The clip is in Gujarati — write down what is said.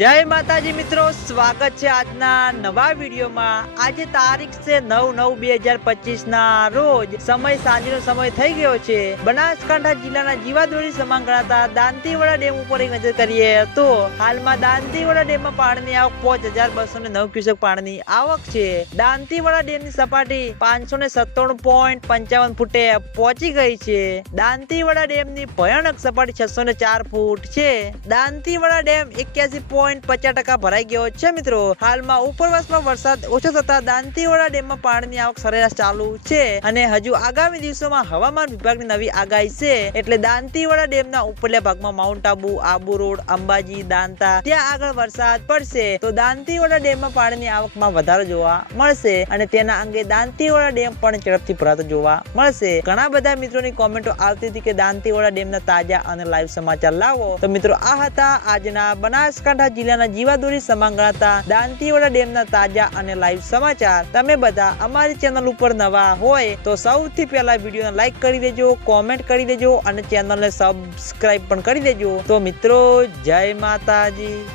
જય માતાજી મિત્રો, સ્વાગત છે આજના નવા વિડીયોમાં. આજે તારીખ છે નવ નવ બે હજાર પચીસ ના રોજ. સમય સાંજનો સમય થઈ ગયો છે. બનાસકાંઠા જિલ્લાના જીવાદોરી સમાન ગણાતા દાંતીવાડા ડેમ ઉપર એક નજર કરીએ તો હાલમાં દાંતીવાડા ડેમમાં પાણીની આવક પાંચ હજાર બસો ને નવ ક્યુસેક પાણીની આવક છે. દાંતીવાડા ડેમની સપાટી પાંચસો ને સત્તાણું પોઈન્ટ પંચાવન ફૂટે પહોંચી ગઈ છે. દાંતીવાડા ડેમની ભયાનક સપાટી છસો ને ચાર ફૂટ છે. દાંતીવાડા ડેમ એક્યાસી પોઈન્ટ પચાસ ટકા ભરાઈ ગયો છે મિત્રો. હાલમાં ઉપરવાસમાં વરસાદ ઓછો થતા દાંતીવાડા ડેમમાં પાણીની આવક સરેરાશ ચાલુ છે અને હજુ આગામી દિવસોમાં હવામાન વિભાગની નવી આગાહી છે. એટલે દાંતીવાડા ડેમના ઉપરલા ભાગમાં માઉન્ટ આબુ આબુ રોડ, અંબાજી, દાંતા, ત્યાં આગળ વરસાદ પડશે. તો દાંતીવાડા ડેમમાં પાણીની આવકમાં વધારો જોવા મળશે અને તેના અંગે દાંતીવાડા ડેમ પણ ઝડપથી ભરાતો જોવા મળશે. ઘણા બધા મિત્રોની કોમેન્ટો આવતી હતી કે દાંતીવાડા ડેમના તાજા અને લાઈવ સમાચાર લાવો. તો મિત્રો આ હતા આજના બનાસકાંઠા જિલ્લાના જીવાદોરી સમાન ગણાતા દાંતીવાડા ડેમના તાજા અને લાઈવ સમાચાર. તમે બધા અમારી ચેનલ ઉપર નવા હોય તો સૌથી પહેલા વિડીયોને લાઈક કરી દેજો કોમેન્ટ કરી દેજો અને ચેનલને સબસ્ક્રાઈબ પણ કરી દેજો. તો મિત્રો, જય માતાજી.